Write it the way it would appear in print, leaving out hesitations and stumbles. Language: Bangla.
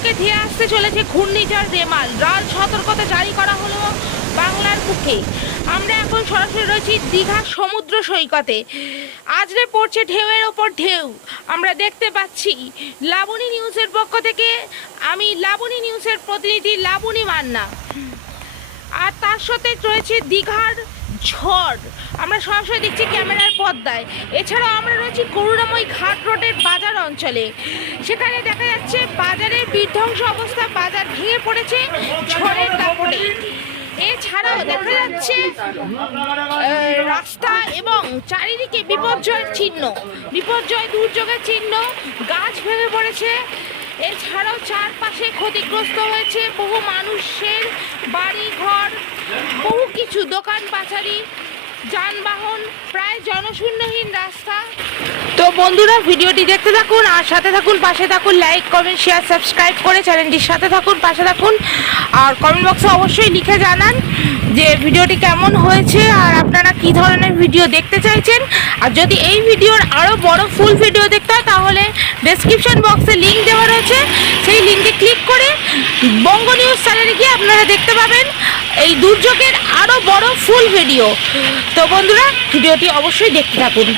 বুকে ধেয়ে আসতে চলেছে ঘূর্ণিঝড় রেমাল। লাল সতর্কতা জারি করা হলো বাংলার বুকে। আমরা এখন সরাসরি রয়েছি দীঘার সমুদ্র সৈকতে। আজরে পড়ছে ঢেউয়ের ওপর ঢেউ। আমরা দেখতে পাচ্ছি লাবণী নিউজের পক্ষ থেকে আমি লাবণী নিউজের প্রতিনিধি লাবণী মান্না, আর তার সাথে রয়েছে দীঘার ঝড়। আমরা সরাসরি দেখছি ক্যামেরার পর্দায়। এছাড়াও আমরা রয়েছি করুণাময়ী ঘাট রোডের বাজার অঞ্চলে। সেখানে দেখা যাচ্ছে বাজারের বিধ্বংস অবস্থা, বাজার ভেঙে পড়েছে ঝড়ের দাপটে। এছাড়াও দেখা যাচ্ছে রাস্তা এবং চারিদিকে বিপর্যয়ের চিহ্ন, বিপর্যয় দুর্যোগের চিহ্ন, গাছ ভেঙে পড়েছে। এছাড়াও চারপাশে ক্ষতিগ্রস্ত হয়েছে বহু মানুষের বাড়ি ঘর, বহু কিছু দোকান পাচারি, যানবাহন, প্রায় জনশূন্যহীন রাস্তা। তো বন্ধুরা, ভিডিওটি দেখতে থাকুন আর সাথে থাকুন, পাশে থাকুন। লাইক কমেন্ট শেয়ার সাবস্ক্রাইব করে চ্যানেলটির সাথে থাকুন, পাশে থাকুন। আর কমেন্ট বক্সে অবশ্যই লিখে জানান যে ভিডিওটি কেমন হয়েছে আর আপনারা কী ধরনের ভিডিও দেখতে চাইছেন। আর যদি এই ভিডিওর আরও বড় ফুল ভিডিও দেখতে হয় তাহলে ডেসক্রিপশন বক্সে লিঙ্ক দেওয়া রয়েছে, সেই লিঙ্কে ক্লিক করে বঙ্গ নিউজ চ্যানেলে গিয়ে আপনারা দেখতে পাবেন এই দুর্যোগের আরও বড় ফুল ভিডিও। তো বন্ধুরা, ভিডিওটি অবশ্যই দেখতে থাকুন।